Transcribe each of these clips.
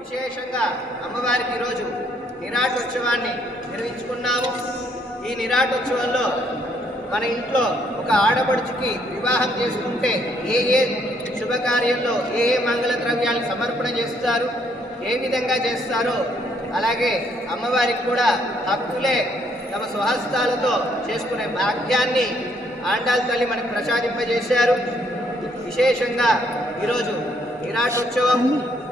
విశేషంగా అమ్మవారికి ఈరోజు నిరాటోత్సవాన్ని నిర్వహించుకున్నాము. ఈ నిరాటోత్సవంలో మన ఇంట్లో ఒక ఆడపడుచుకి వివాహం చేసుకుంటే ఏ ఏ శుభకార్యంలో ఏ ఏ మంగళ ద్రవ్యాలు సమర్పణ చేస్తారు ఏ విధంగా చేస్తారో అలాగే అమ్మవారికి కూడా హక్కులే తమ స్వహస్తాలతో చేసుకునే భాగ్యాన్ని ఆండాల తల్లి మనకు ప్రసాదింపజేశారు. విశేషంగా ఈరోజు నిరాటోత్సవం.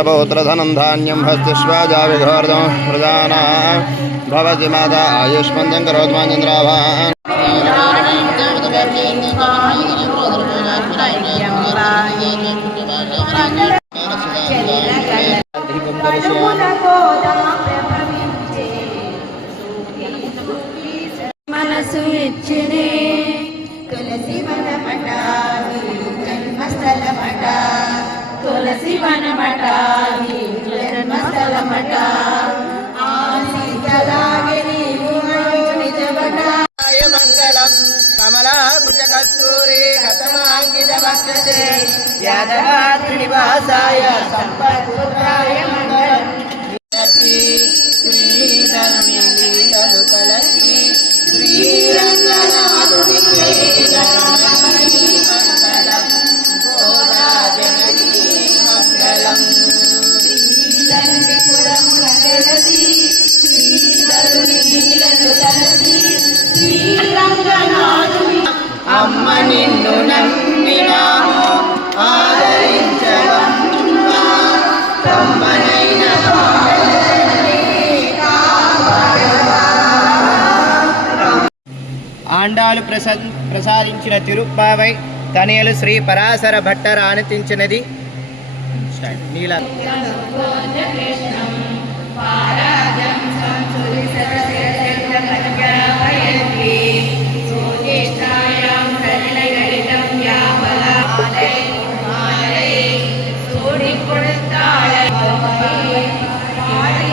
वृद्धपरो वपमञ्जन पुत्रपौत्रधनं धान्यं हस्तिष्वाजाविघोर्दं प्रदाना भवति माता आयुष्मन्तं करोद्माञ्चन्द्राभान् మనసు ఇచ్చినే తులసి వనమట జన్మస్థలమట ఆ సీతలాగే నీవు కస్తూరి హతమాంగిత వక్షసే అమ్మ నిన్ను నమ్మినాము ఆదరించవమ్మా ఆండాలు ప్రసా ప్రసాదించిన తిరుప్పావై తనయలు శ్రీ పరాశర భట్టర్ ఆనతించినది నీల. పారాజమ nói